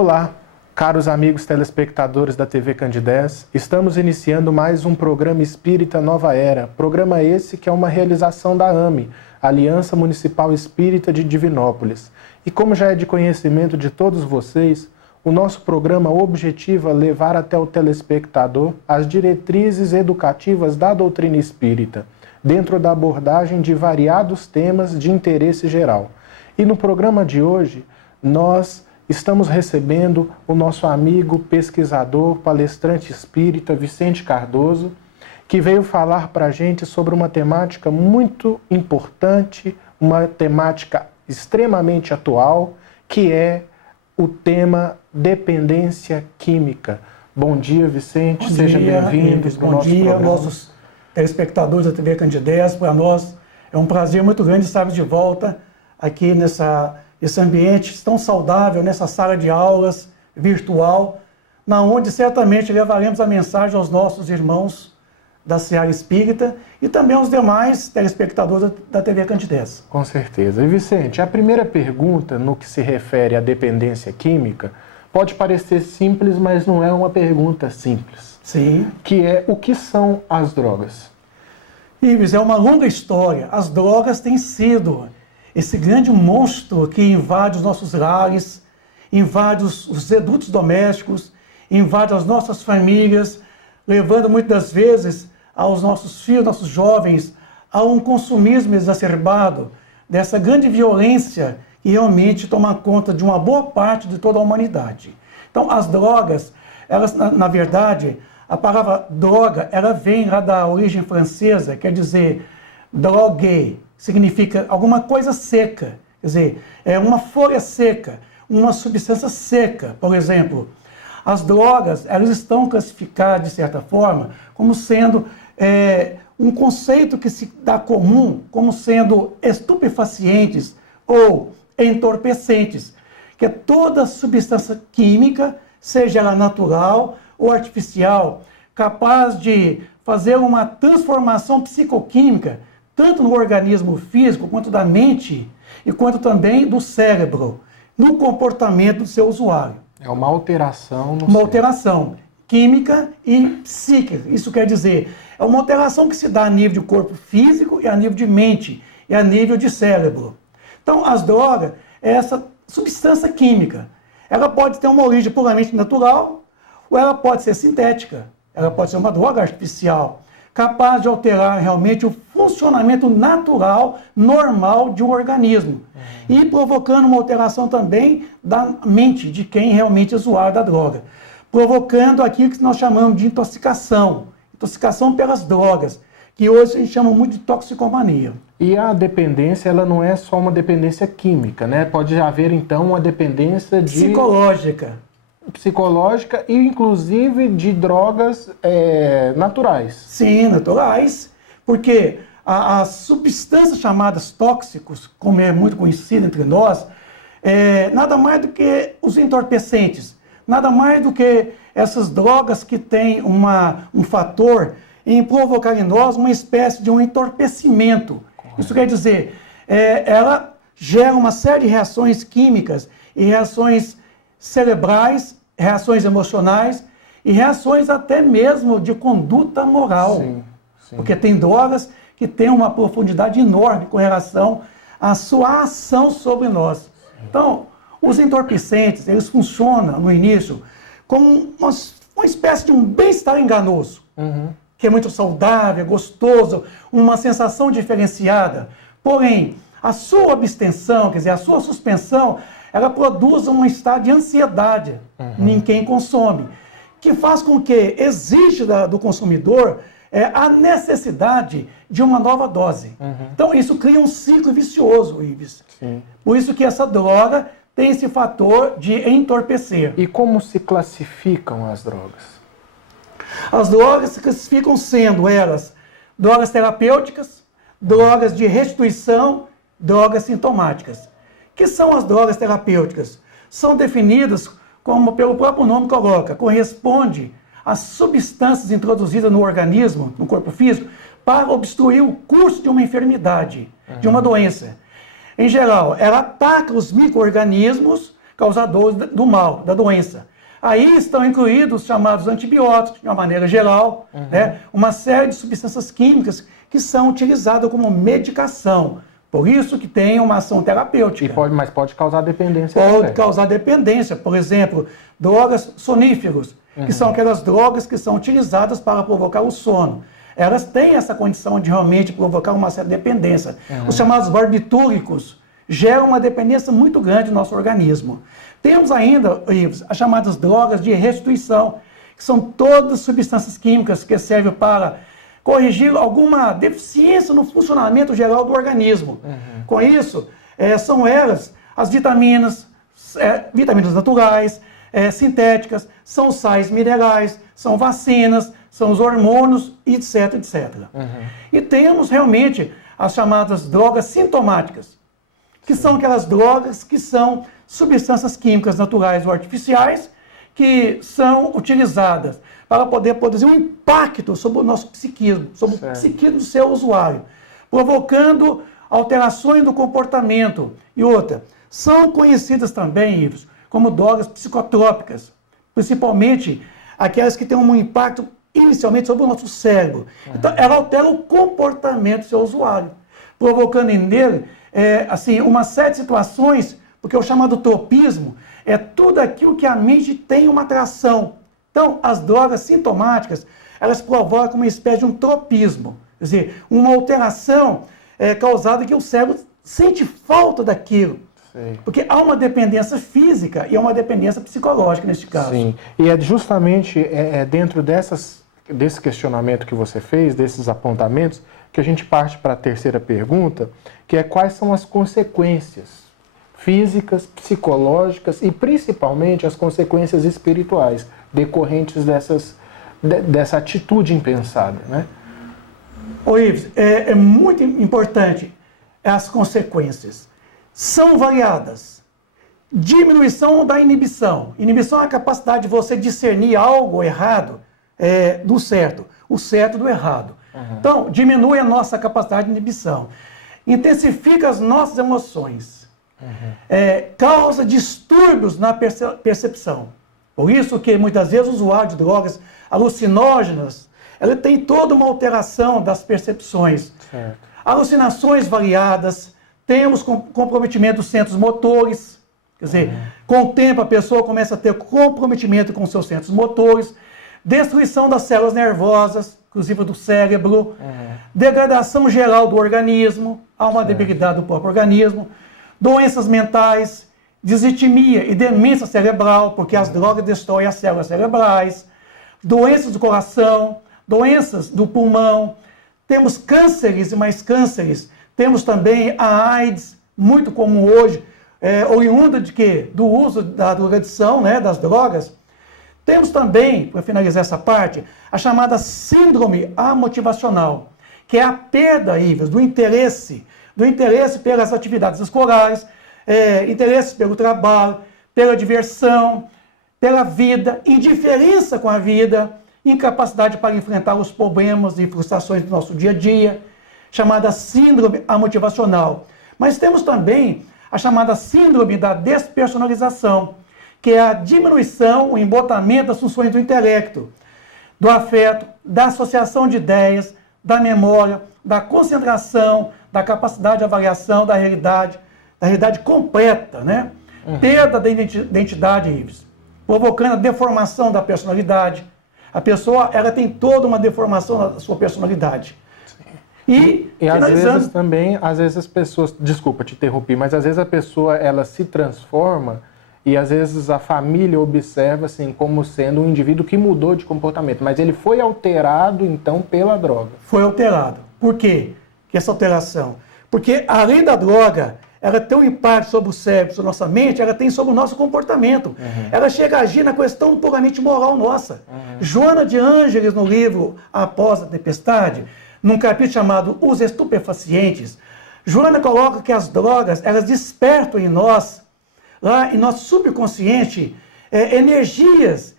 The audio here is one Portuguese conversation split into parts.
Olá, caros amigos telespectadores da TV Candidez, estamos iniciando mais um programa Espírita Nova Era, programa esse que é uma realização da AME, Aliança Municipal Espírita de Divinópolis. E como já é de conhecimento de todos vocês, o nosso programa objetiva levar até o telespectador as diretrizes educativas da doutrina espírita, dentro da abordagem de variados temas de interesse geral. E no programa de hoje, nós estamos recebendo o nosso amigo, pesquisador, palestrante espírita, Vicente Cardoso, que veio falar para a gente sobre uma temática muito importante, uma temática extremamente atual, que é o tema dependência química. Bom dia, Vicente, seja bem-vindo para o nosso programa. Bom dia, nossos telespectadores da TV Candidez. Para nós é um prazer muito grande estarmos de volta aqui nesse ambiente tão saudável, nessa sala de aulas virtual, na onde certamente levaremos a mensagem aos nossos irmãos da Seara Espírita e também aos demais telespectadores da TV Candidez. Com certeza. E Vicente, a primeira pergunta no que se refere à dependência química pode parecer simples, mas não é uma pergunta simples. Sim. Que é: o que são as drogas? Ives, é uma longa história. As drogas têm sido esse grande monstro que invade os nossos lares, invade os redutos domésticos, invade as nossas famílias, levando muitas vezes aos nossos filhos, nossos jovens, a um consumismo exacerbado, dessa grande violência que realmente toma conta de uma boa parte de toda a humanidade. Então, as drogas, elas, na verdade, a palavra droga, ela vem lá da origem francesa, quer dizer, drogue, significa alguma coisa seca, quer dizer, é uma folha seca, uma substância seca, por exemplo. As drogas, elas estão classificadas, de certa forma, como sendo um conceito que se dá comum, como sendo estupefacientes ou entorpecentes, que é toda substância química, seja ela natural ou artificial, capaz de fazer uma transformação psicoquímica, tanto no organismo físico, quanto da mente, e quanto também do cérebro, no comportamento do seu usuário. É uma alteração no Uma alteração química e psíquica. Isso quer dizer, é uma alteração que se dá a nível de corpo físico e a nível de mente, e a nível de cérebro. Então, as drogas é essa substância química. Ela pode ter uma origem puramente natural, ou ela pode ser sintética. Ela pode ser uma droga artificial, capaz de alterar realmente o funcionamento natural, normal de um organismo. E provocando uma alteração também da mente de quem realmente é usuário da droga. Provocando aquilo que nós chamamos de intoxicação. Intoxicação pelas drogas, que hoje a gente chama muito de toxicomania. E a dependência, ela não é só uma dependência química, né? Pode haver, então, uma dependência psicológica e, inclusive, de drogas naturais. Sim, naturais, porque as substâncias chamadas tóxicos, como é muito conhecido entre nós, nada mais do que os entorpecentes, nada mais do que essas drogas que têm um fator em provocar em nós uma espécie de um entorpecimento. Correto. Isso quer dizer, ela gera uma série de reações químicas e reações cerebrais, reações emocionais e reações até mesmo de conduta moral. Sim, sim. Porque tem drogas que têm uma profundidade enorme com relação à sua ação sobre nós. Sim. Então, os entorpecentes, eles funcionam no início como uma espécie de um bem-estar enganoso, que é muito saudável, gostoso, uma sensação diferenciada. Porém, a sua abstenção, quer dizer, a sua suspensão, ela produz um estado de ansiedade em quem consome, que faz com que exija do consumidor a necessidade de uma nova dose. Então, isso cria um ciclo vicioso, Ives. Sim. Por isso que essa droga tem esse fator de entorpecer. E como se classificam as drogas? As drogas se classificam sendo elas drogas terapêuticas, drogas de restituição, drogas sintomáticas. Que são as drogas terapêuticas? São definidas como pelo próprio nome coloca, corresponde às substâncias introduzidas no organismo, no corpo físico, para obstruir o curso de uma enfermidade, de uma doença. Em geral, ela ataca os micro-organismos causadores do mal, da doença. Aí estão incluídos os chamados antibióticos, de uma maneira geral, né? Uma série de substâncias químicas que são utilizadas como medicação. Por isso que tem uma ação terapêutica. Mas pode causar dependência Pode também. causar dependência. Por exemplo, drogas soníferos, que são aquelas drogas que são utilizadas para provocar o sono. Elas têm essa condição de realmente provocar uma certa dependência. Os chamados barbitúricos geram uma dependência muito grande no nosso organismo. Temos ainda, Ives, as chamadas drogas de restituição, que são todas substâncias químicas que servem para corrigir alguma deficiência no funcionamento geral do organismo. Com isso, são elas as vitaminas, vitaminas naturais, sintéticas, são sais minerais, são vacinas, são os hormônios, etc, etc. E temos realmente as chamadas drogas sintomáticas, que são aquelas drogas que são substâncias químicas naturais ou artificiais que são utilizadas para poder produzir um impacto sobre o nosso psiquismo, sobre o psiquismo do seu usuário, provocando alterações do comportamento. E outra, são conhecidas também, Ives, como drogas psicotrópicas, principalmente aquelas que têm um impacto inicialmente sobre o nosso cérebro. Então, ela altera o comportamento do seu usuário, provocando nele assim, uma série de situações, porque o chamado tropismo é tudo aquilo que a mente tem uma atração. Então, as drogas sintomáticas, elas provocam uma espécie de um tropismo, quer dizer, uma alteração causada que o cérebro sente falta daquilo. Porque há uma dependência física e há uma dependência psicológica neste caso. Sim, e é justamente dentro desse questionamento que você fez, desses apontamentos, que a gente parte para a terceira pergunta, que é quais são as consequências físicas, psicológicas e principalmente as consequências espirituais decorrentes dessa atitude impensada, né? Ô Ives, é muito importante as consequências. São variadas. Diminuição da inibição. Inibição é a capacidade de você discernir algo errado do certo, o certo do errado. Então, diminui a nossa capacidade de inibição. Intensifica as nossas emoções. Causa distúrbios na percepção. Por isso que muitas vezes o usuário de drogas alucinógenas, ela tem toda uma alteração das percepções. Alucinações variadas, temos comprometimento dos centros motores, quer dizer, com o tempo a pessoa começa a ter comprometimento com seus centros motores, destruição das células nervosas, inclusive do cérebro, degradação geral do organismo, há uma debilidade do próprio organismo, doenças mentais, disritmia e demência cerebral, porque as drogas destroem as células cerebrais, doenças do coração, doenças do pulmão, temos cânceres e mais cânceres, temos também a AIDS, muito comum hoje, oriunda de quê? Do uso da drogadição, né, das drogas. Temos também, para finalizar essa parte, a chamada síndrome amotivacional, que é a perda, Ives, do interesse pelas atividades escolares, interesse pelo trabalho, pela diversão, pela vida, indiferença com a vida, incapacidade para enfrentar os problemas e frustrações do nosso dia a dia, chamada síndrome amotivacional. Mas temos também a chamada síndrome da despersonalização, que é a diminuição, o embotamento das funções do intelecto, do afeto, da associação de ideias, da memória, da concentração, da capacidade de avaliação da realidade completa, né? Perda da identidade, Ives, provocando a deformação da personalidade. A pessoa, ela tem toda uma deformação da sua personalidade. E às vezes também, as pessoas, desculpa te interromper, mas às vezes a pessoa, ela se transforma e às vezes a família observa assim como sendo um indivíduo que mudou de comportamento, mas ele foi alterado então pela droga. Foi alterado. Por quê? Que essa alteração? Porque além da droga, ela tem um impacto sobre o cérebro, sobre a nossa mente, ela tem sobre o nosso comportamento. Ela chega a agir na questão puramente moral nossa. Joana de Ângeles, no livro Após a Tempestade, num capítulo chamado Os Estupefacientes, Joana coloca que as drogas, elas despertam em nós, lá em nosso subconsciente, energias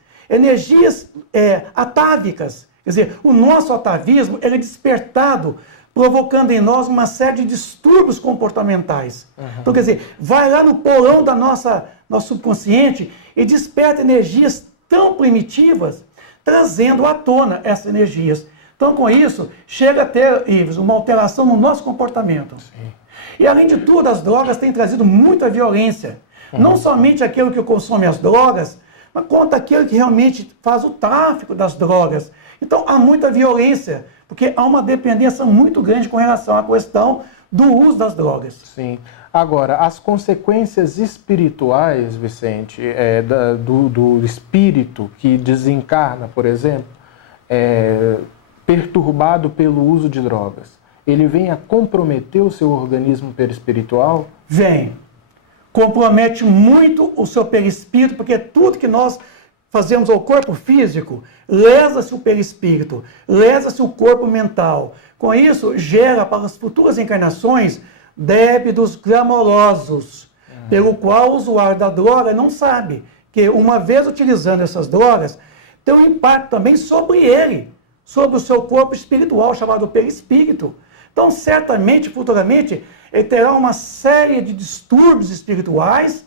atávicas. Quer dizer, o nosso atavismo ele é despertado provocando em nós uma série de distúrbios comportamentais. Então, quer dizer, vai lá no porão da nosso subconsciente e desperta energias tão primitivas, trazendo à tona essas energias. Então, com isso, chega a ter, Ives, uma alteração no nosso comportamento. Sim. E, além de tudo, as drogas têm trazido muita violência. Não somente aquele que consome as drogas, mas quanto aquele que realmente faz o tráfico das drogas. Então, há muita violência, porque há uma dependência muito grande com relação à questão do uso das drogas. Sim. Agora, as consequências espirituais, Vicente, do espírito que desencarna, por exemplo, perturbado pelo uso de drogas, ele vem a comprometer o seu organismo perispiritual? Vem. Compromete muito o seu perispírito, porque tudo que nós fazemos ao corpo físico, lesa-se o perispírito, lesa-se o corpo mental. Com isso, gera para as futuras encarnações débitos clamorosos, pelo qual o usuário da droga não sabe que, uma vez utilizando essas drogas, tem um impacto também sobre ele, sobre o seu corpo espiritual, chamado perispírito. Então, certamente, futuramente, ele terá uma série de distúrbios espirituais.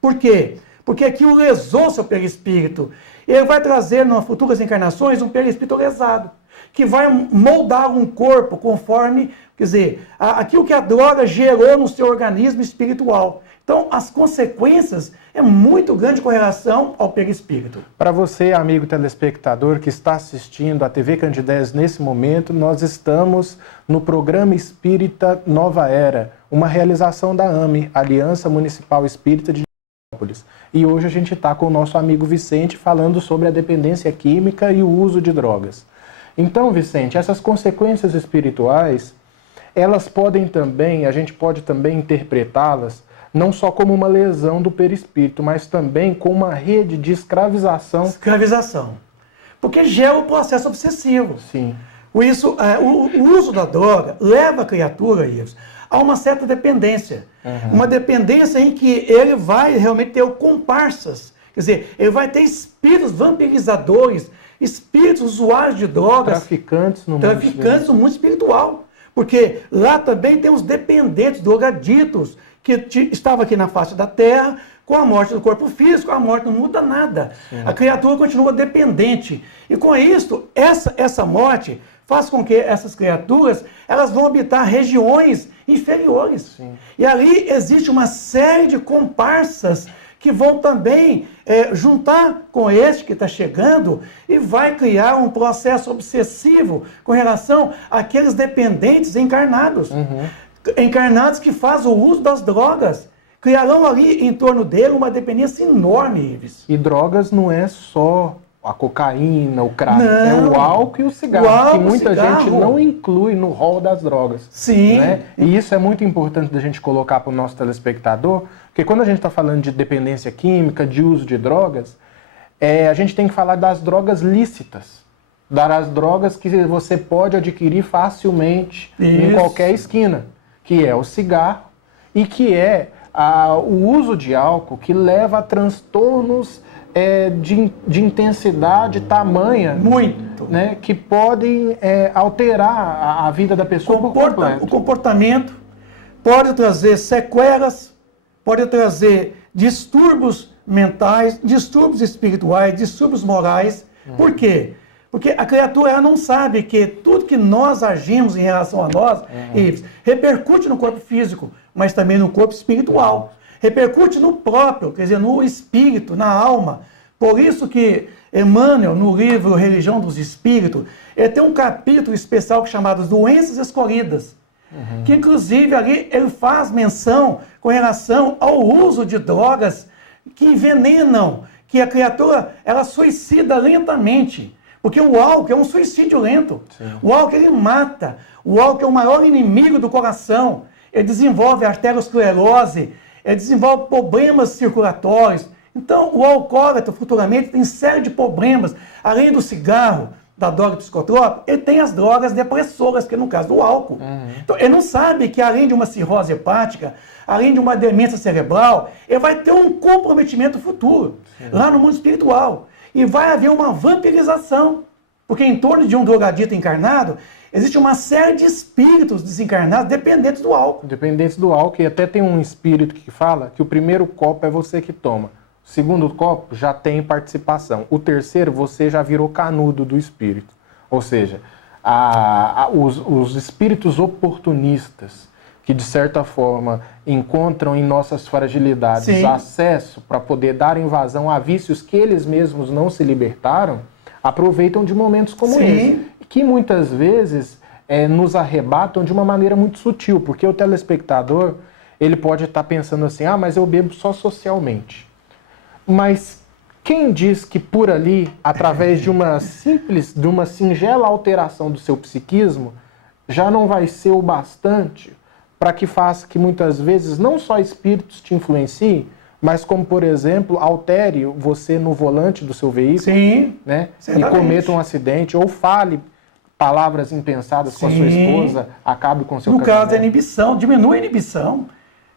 Por quê? Porque aquilo lesou seu perispírito. Ele vai trazer, nas futuras encarnações, um perispírito lesado, que vai moldar um corpo conforme, quer dizer, aquilo que a droga gerou no seu organismo espiritual. Então, as consequências é muito grande com relação ao perispírito. Para você, amigo telespectador que está assistindo a TV Candidez nesse momento, nós estamos no programa Espírita Nova Era, uma realização da AME, Aliança Municipal Espírita de Divinópolis. E hoje a gente está com o nosso amigo Vicente falando sobre a dependência química e o uso de drogas. Então, Vicente, essas consequências espirituais, elas podem também, a gente pode também interpretá-las não só como uma lesão do perispírito, mas também como uma rede de escravização. Escravização. Porque gera o processo obsessivo. Sim. O uso da droga leva a criatura, Ives, a uma certa dependência. Uma dependência em que ele vai realmente ter comparsas. Quer dizer, ele vai ter espíritos vampirizadores, espíritos usuários de drogas. Traficantes no mundo espiritual. Porque lá também tem os dependentes, drogaditos, que estavam aqui na face da Terra. Com a morte do corpo físico, a morte não muda nada. Sim. A criatura continua dependente. E com isso, essa morte faz com que essas criaturas elas vão habitar regiões inferiores. Sim. E ali existe uma série de comparsas que vão também juntar com este que está chegando e vai criar um processo obsessivo com relação àqueles dependentes encarnados. Encarnados que fazem o uso das drogas. Criarão ali em torno dele uma dependência enorme, Ives. E drogas não é só a cocaína, o crack, não, é o álcool e o cigarro, que muita gente não inclui no rol das drogas. Sim. Né? E isso é muito importante da gente colocar para o nosso telespectador, porque quando a gente está falando de dependência química, de uso de drogas, a gente tem que falar das drogas lícitas, das drogas que você pode adquirir facilmente em qualquer esquina, que é o cigarro e que é o uso de álcool, que leva a transtornos de intensidade tamanha, muito, né, que podem alterar a vida da pessoa por completo. O comportamento pode trazer sequelas, pode trazer distúrbios mentais, distúrbios espirituais, distúrbios morais. Por quê? Porque a criatura ela não sabe que tudo que nós agimos em relação a nós, repercute no corpo físico, mas também no corpo espiritual. Repercute no próprio, quer dizer, no espírito, na alma. Por isso que Emmanuel, no livro Religião dos Espíritos, ele tem um capítulo especial chamado Doenças Escolhidas, que inclusive ali ele faz menção com relação ao uso de drogas que envenenam, que a criatura ela suicida lentamente. Porque o álcool é um suicídio lento. Sim. O álcool ele mata. O álcool é o maior inimigo do coração. Ele desenvolve arteriosclerose, ele desenvolve problemas circulatórios. Então, o alcoólatra futuramente tem série de problemas. Além do cigarro, da droga psicotrópica, ele tem as drogas depressoras, que é no caso do álcool. Então, ele não sabe que além de uma cirrose hepática, além de uma demência cerebral, ele vai ter um comprometimento futuro, lá no mundo espiritual. E vai haver uma vampirização. Porque em torno de um drogadito encarnado, existe uma série de espíritos desencarnados dependentes do álcool. Dependentes do álcool, e até tem um espírito que fala que o primeiro copo é você que toma. O segundo copo já tem participação. O terceiro, você já virou canudo do espírito. Ou seja, os espíritos oportunistas, que de certa forma encontram em nossas fragilidades Sim. acesso para poder dar invasão a vícios que eles mesmos não se libertaram, aproveitam de momentos como Sim. esse, que muitas vezes nos arrebatam de uma maneira muito sutil, porque o telespectador ele pode estar pensando assim, mas eu bebo só socialmente. Mas quem diz que por ali, através de uma singela alteração do seu psiquismo, já não vai ser o bastante para que faça que muitas vezes não só espíritos te influenciem, mas como, por exemplo, altere você no volante do seu veículo, Sim, né? E certamente. cometa um acidente, ou fale palavras impensadas com a sua esposa, acabe com o seu No casamento. caso, a inibição, diminui a inibição.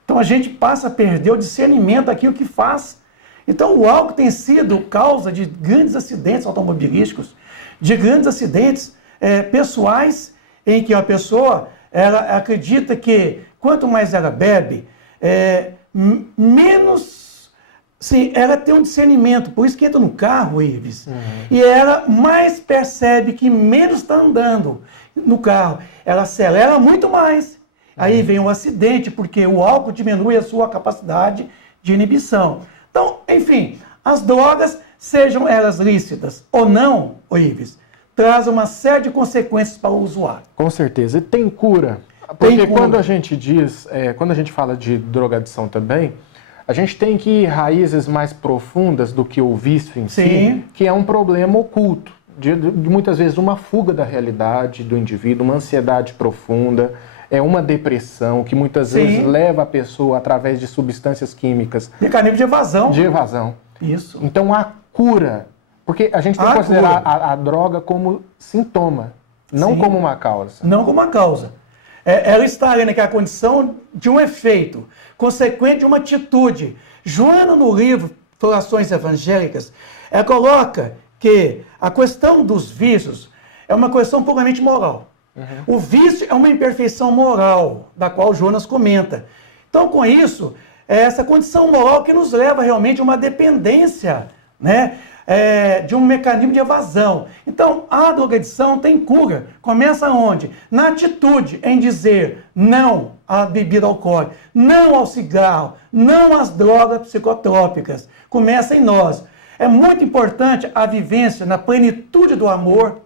Então a gente passa a perder o discernimento daquilo que faz. Então o álcool tem sido causa de grandes acidentes automobilísticos, de grandes acidentes pessoais, em que a pessoa ela acredita que quanto mais ela bebe, menos sim, ela tem um discernimento. Por isso que entra no carro, Ives, e ela mais percebe que menos está andando no carro. Ela acelera muito mais. Aí vem um acidente, porque o álcool diminui a sua capacidade de inibição. Então, enfim, as drogas, sejam elas lícitas ou não, Ives, traz uma série de consequências para o usuário. Com certeza. E tem cura. Porque cura. quando a gente diz, quando a gente fala de drogadição também, a gente tem que ir raízes mais profundas do que o vício em si, que é um problema oculto. De muitas vezes uma fuga da realidade do indivíduo, uma ansiedade profunda, uma depressão que muitas vezes leva a pessoa através de substâncias químicas. Mecanismo de evasão. De evasão. Isso. Então a cura, porque a gente tem que considerar a droga como sintoma, não como uma causa. Não como uma causa. Ela está ali naquela condição de um efeito, consequente de uma atitude. Joana, no livro Florações Evangélicas, ela coloca que a questão dos vícios é uma questão puramente moral. O vício é uma imperfeição moral, da qual Jonas comenta. Então, com isso, é essa condição moral que nos leva realmente a uma dependência, né, de um mecanismo de evasão. Então, a drogadição tem cura. Começa onde? Na atitude, em dizer não à bebida alcoólica, não ao cigarro, não às drogas psicotrópicas. Começa em nós. É muito importante a vivência na plenitude do amor.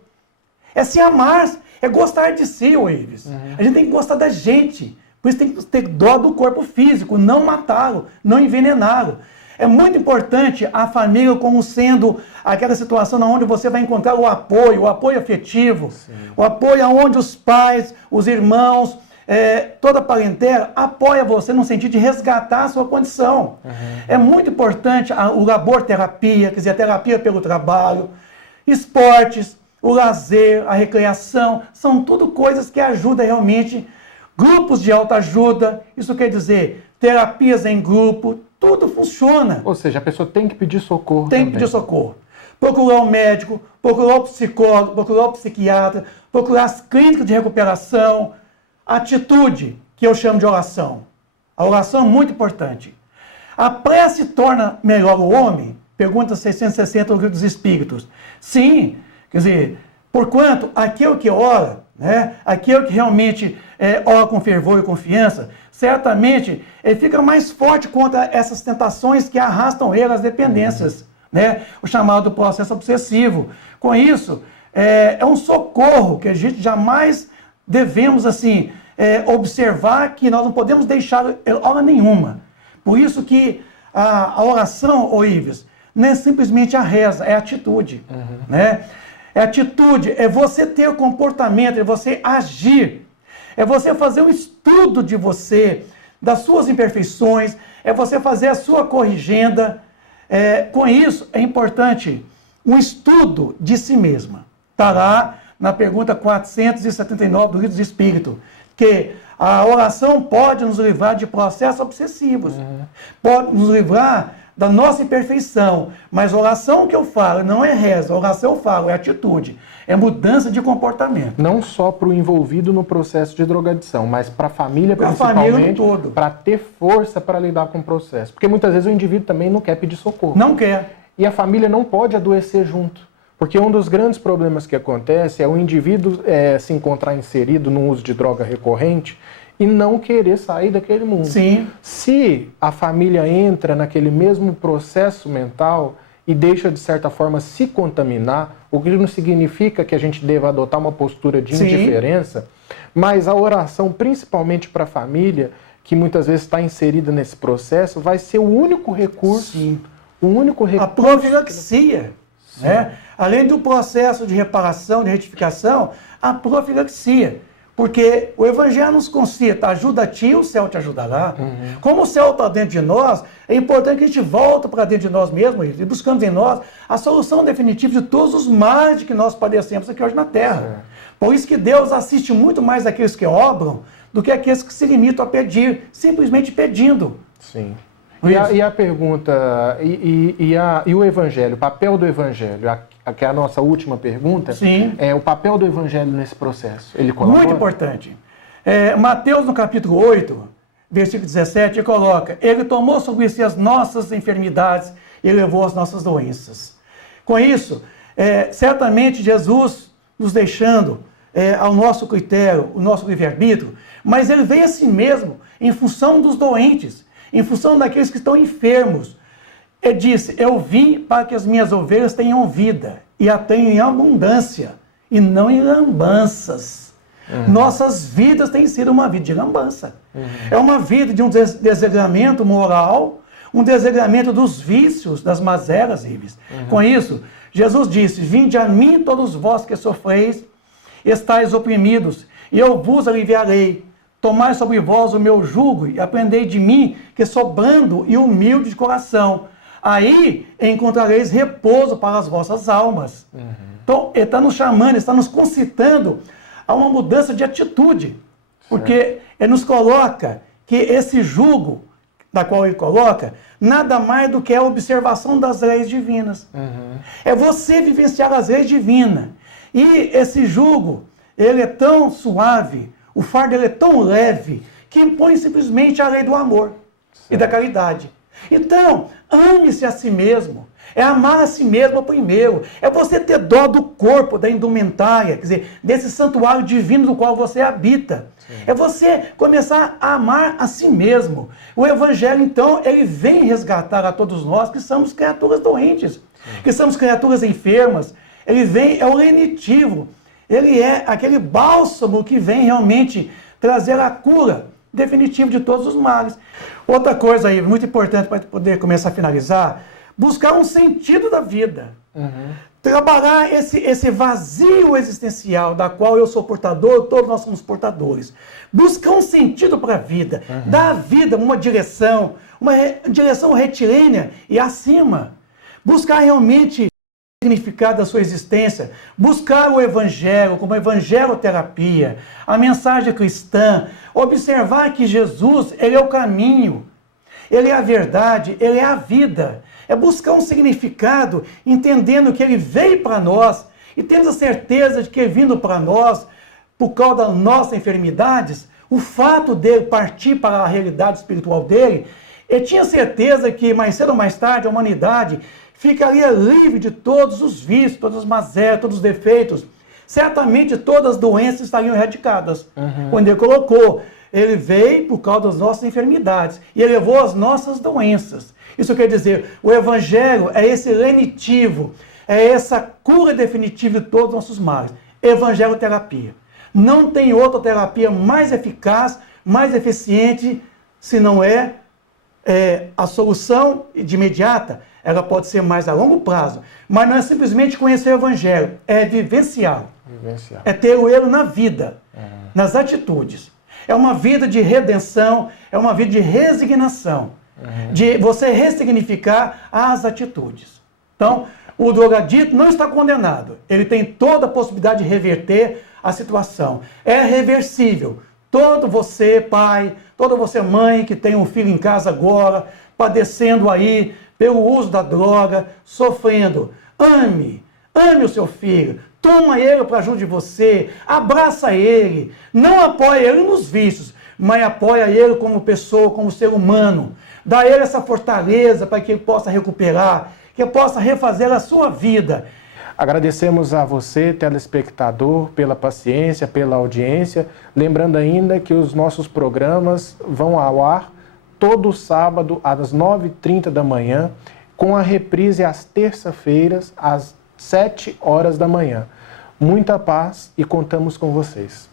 É se amar, é gostar de si, Ives. A gente tem que gostar da gente. Por isso tem que ter dó do corpo físico, não matá-lo, não envenená-lo. É muito importante a família como sendo aquela situação onde você vai encontrar o apoio afetivo, o apoio onde os pais, os irmãos, toda a parentela apoia você no sentido de resgatar a sua condição. É muito importante o labor-terapia, quer dizer, a terapia pelo trabalho, esportes, o lazer, a recreação, são tudo coisas que ajudam realmente. Grupos de autoajuda, isso quer dizer terapias em grupo, tudo funciona. Ou seja, a pessoa tem que pedir socorro Tem também. que pedir socorro. Procurar um médico, procurar um psicólogo, procurar um psiquiatra, procurar as clínicas de recuperação. Atitude, que eu chamo de oração. A oração é muito importante. A prece torna melhor o homem? Pergunta 660 do Livro dos Espíritos. Sim, quer dizer, porquanto aquele que ora, né, aquele que realmente ora com fervor e confiança, certamente ele fica mais forte contra essas tentações que arrastam ele às dependências, né, o chamado processo obsessivo. Com isso, é um socorro que a gente jamais devemos assim observar, que nós não podemos deixar hora nenhuma. Por isso que a oração, Ives, não é simplesmente a reza, é a atitude, né? É atitude, é você ter comportamento, é você agir, é você fazer um estudo de você, das suas imperfeições, é você fazer a sua corrigenda. Com isso, é importante um estudo de si mesma. Está lá na pergunta 479 do Livro dos Espíritos, que a oração pode nos livrar de processos obsessivos, pode nos livrar da nossa imperfeição. Mas a oração que eu falo não é reza, a oração eu falo, é atitude, é mudança de comportamento. Não só para o envolvido no processo de drogadição, mas para a família principalmente, para ter força para lidar com o processo. Porque muitas vezes o indivíduo também não quer pedir socorro. Não quer. E a família não pode adoecer junto. Porque um dos grandes problemas que acontece é o indivíduo se encontrar inserido no uso de droga recorrente e não querer sair daquele mundo. Sim. Se a família entra naquele mesmo processo mental e deixa, de certa forma, se contaminar, o que não significa que a gente deva adotar uma postura de indiferença, mas a oração, principalmente para a família, que muitas vezes está inserida nesse processo, vai ser o único recurso. Sim. O único recurso. A profilaxia. Né? Além do processo de reparação, de retificação, a profilaxia. Porque o Evangelho nos concita, ajuda a ti, o céu te ajudará. Como o céu está dentro de nós, é importante que a gente volte para dentro de nós mesmos e buscamos em nós a solução definitiva de todos os males de que nós padecemos aqui hoje na Terra. Por isso que Deus assiste muito mais aqueles que obram do que aqueles que se limitam a pedir, simplesmente pedindo. Sim. E a pergunta, e o Evangelho, o papel do Evangelho, que é a nossa última pergunta, Sim. É o papel do Evangelho nesse processo. Ele colabora? Muito importante. Mateus, no capítulo 8, versículo 17, ele coloca: Ele tomou sobre si as nossas enfermidades e levou as nossas doenças. Com isso, certamente Jesus nos deixando ao nosso critério, o nosso livre-arbítrio, mas ele veio a si mesmo em função dos doentes, em função daqueles que estão enfermos. Ele disse: eu vim para que as minhas ovelhas tenham vida e a tenham em abundância e não em lambanças. Nossas vidas têm sido uma vida de lambança. É uma vida de um desregramento moral, um desregramento dos vícios, das mazelas, Ives. Com isso, Jesus disse: vinde a mim todos vós que sofreis, estáis oprimidos, e eu vos aliviarei. Tomai sobre vós o meu jugo e aprendei de mim, que sou brando e humilde de coração. Aí encontrareis repouso para as vossas almas. Então, ele está nos chamando, ele está nos concitando a uma mudança de atitude. Porque ele nos coloca que esse jugo, da qual ele coloca, nada mais do que a observação das leis divinas. É você vivenciar as leis divinas. E esse jugo, ele é tão suave, o fardo dele é tão leve, que impõe simplesmente a lei do amor e da caridade. Então, ame-se a si mesmo, é amar a si mesmo primeiro, é você ter dó do corpo, da indumentária, quer dizer, desse santuário divino do qual você habita. É você começar a amar a si mesmo. O Evangelho, então, ele vem resgatar a todos nós que somos criaturas doentes, que somos criaturas enfermas. Ele vem, é o lenitivo, ele é aquele bálsamo que vem realmente trazer a cura definitiva de todos os males. Outra coisa aí, muito importante para poder começar a finalizar, buscar um sentido da vida. Trabalhar esse vazio existencial da qual eu sou portador, todos nós somos portadores. Buscar um sentido para a vida, dar à vida uma direção retilínea e acima. Buscar realmente significado da sua existência, buscar o Evangelho como evangeloterapia, a mensagem cristã, observar que Jesus, ele é o caminho, ele é a verdade, ele é a vida. É buscar um significado, entendendo que ele veio para nós e temos a certeza de que ele vindo para nós, por causa das nossas enfermidades, o fato dele partir para a realidade espiritual dele, ele tinha certeza que mais cedo ou mais tarde a humanidade ficaria livre de todos os vícios, todas as mazelas, todos os defeitos. Certamente todas as doenças estariam erradicadas. Quando ele colocou, ele veio por causa das nossas enfermidades e ele levou as nossas doenças. Isso quer dizer, o Evangelho é esse lenitivo, é essa cura definitiva de todos os nossos males. Evangeloterapia. Não tem outra terapia mais eficaz, mais eficiente, se não é a solução de imediata. Ela pode ser mais a longo prazo, mas não é simplesmente conhecer o Evangelho, é vivenciá-lo. É ter o ele na vida, nas atitudes. É uma vida de redenção, é uma vida de resignação, de você ressignificar as atitudes. Então, o drogadito não está condenado, ele tem toda a possibilidade de reverter a situação. É reversível. Todo você, pai, toda você, mãe, que tem um filho em casa agora, padecendo aí pelo uso da droga, sofrendo. Ame o seu filho, toma ele para junto de você, abraça ele, não apoia ele nos vícios, mas apoia ele como pessoa, como ser humano. Dá a ele essa fortaleza para que ele possa recuperar, que ele possa refazer a sua vida. Agradecemos a você, telespectador, pela paciência, pela audiência. Lembrando ainda que os nossos programas vão ao ar todo sábado às 9h30 da manhã, com a reprise às terça-feiras, às 7 horas da manhã. Muita paz e contamos com vocês.